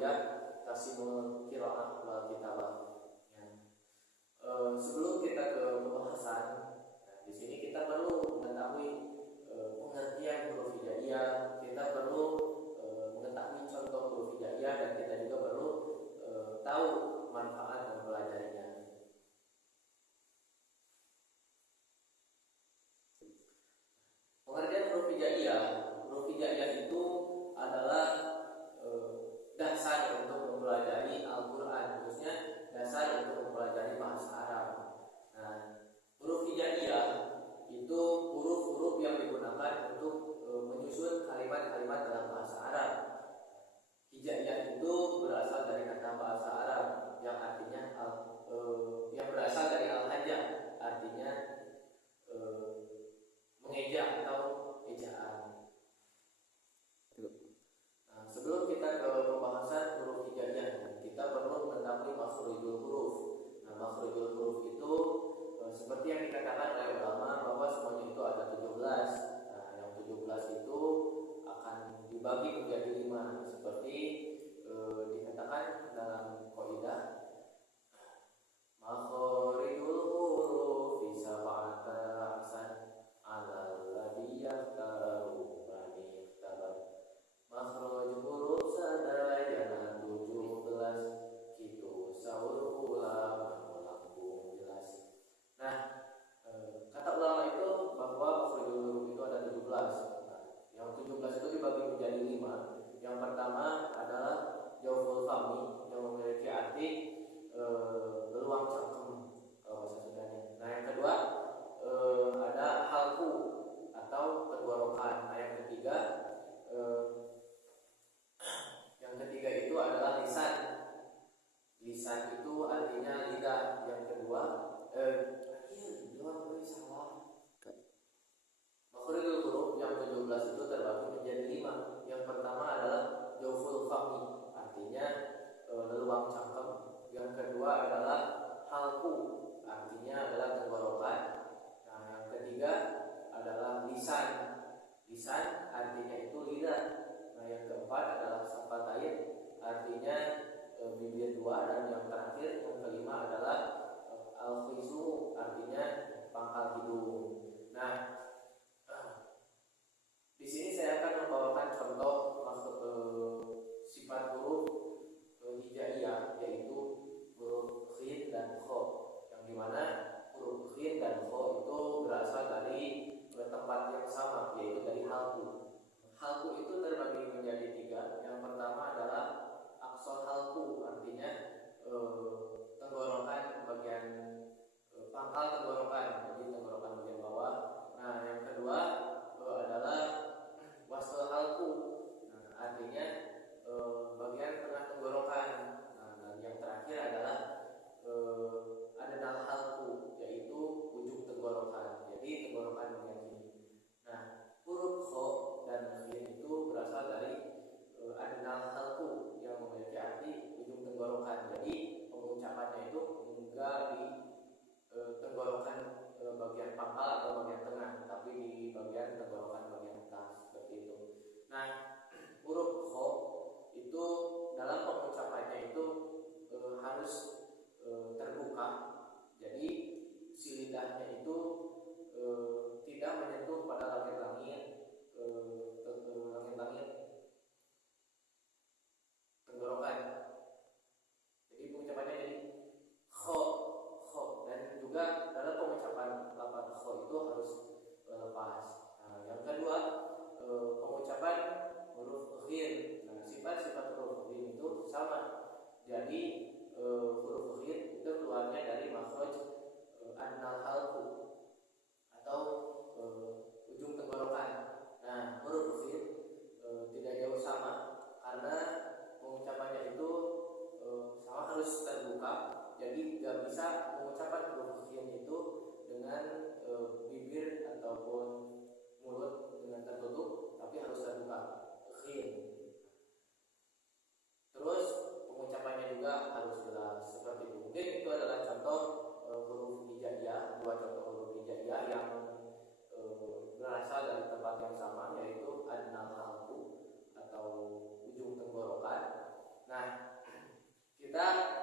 kuliah Tasimul Qiraah wal Kitabah. Ya. Sebelum kita ke pembahasan, di sini kita perlu mengetahui pengertian huruf hijaiyah, kita perlu mengetahui contoh huruf hijaiyah, dan kita juga perlu tahu manfaat mempelajarinya. Pengertian huruf hijaiyah itu adalah dasar untuk mempelajari Al-Quran, khususnya dasar untuk mempelajari bahasa Arab. Nah, huruf hijaiyah itu huruf-huruf yang digunakan untuk menyusun kalimat-kalimat dalam bahasa Arab. Hijaiyah itu berasal dari kata bahasa Arab yang artinya yang berasal dari al-hajah, artinya mengeja atau ejaan. Nah, sebelum kita ke pembahasan huruf hijaiyah, kita perlu mengetahui makhrijul huruf. Nah, makhrijul huruf itu seperti yang dikatakan oleh ulama bahwa semuanya itu ada 17. Nah, yang 17 itu akan dibagi menjadi 5 seperti dikatakan dalam qaidah makhrijul huruf sab'ata ahsan 'alal ladzi yaftaru bani tabar. Makhraj huruf sadayana 17 kitu saur ulama melambung jelas. Nah, kata ulama itu bahwa makhrajul huruf itu ada 17. Nah, yang 17 itu dibagi menjadi 5. Yang pertama adalah jawful fami yang memiliki arti beluang cangkem bahasa Sundanya. Nah, yang kedua ada halku atau tenggorokan. Nah, yang ketiga itu adalah lisan. Lisan itu artinya lidah. Yang kedua salah. Makhrijul huruf yang 17 itu terbagi menjadi 5. Yang pertama adalah jawful fami, artinya leluang cangkem. Yang kedua adalah halku, artinya adalah tenggorokan. Nah, yang ketiga adalah lisan. Lisan artinya itu lidah. Nah, yang keempat adalah safatain, artinya bibir dua. Dan yang terakhir, yang kelima adalah al-khizu, artinya pangkal hidung. Nah, di sini saya akan membawakan contoh sifat huruf hijaiyah, yaitu huruf khin dan kho, yang dimana huruf khin dan kho itu berasal dari tempat yang sama, yaitu dari halku. Halku itu terbagi menjadi 3. Yang pertama adalah aqsal halku, artinya tenggorokan bagian pangkal tenggorokan, jadi tenggorokan bagian bawah. Nah, yang kedua adalah wasl halku, nah, artinya bagian tengah tenggorokan. Nah, dan yang terakhir adalah adnal halku, yaitu ujung tenggorokan, jadi tenggorokan bagian ini. Nah, huruf kho dan khin itu berasal dari adnal halku yang memiliki arti ujung tenggorokan. Jadi pengucapannya itu enggak di tenggorokan bagian pangkal atau bagian tengah, tapi di bagian tenggorokan bagian atas, seperti itu. Nah, huruf kho itu dalam pengucapannya itu harus terbuka. Jadi si lidahnya itu tidak menyentuh pada langit-langit tenggorokan. Jadi pengucapannya jadi kho, dan juga dalam pengucapan lafaz kho itu harus lepas. Nah, yang kedua pengucapan huruf khin. Nah, sifat-sifat huruf khin itu sama. Jadi huruf khin itu keluarnya dari makhraj adnal halku atau ujung tenggorokan. Nah, huruf khin tidak jauh sama, karena pengucapannya itu sama harus terbuka. Jadi nggak bisa mengucapkan huruf khin itu dengan bibir ataupun mulut dengan tertutup, tapi harus terbuka, khin. Terus pengucapannya juga harus jelas, seperti itu. Mungkin itu adalah contoh huruf hijaiyah, 2 contoh huruf hijaiyah yang berasal dari tempat yang sama, yaitu adnal halku atau ujung tenggorokan. Nah, kita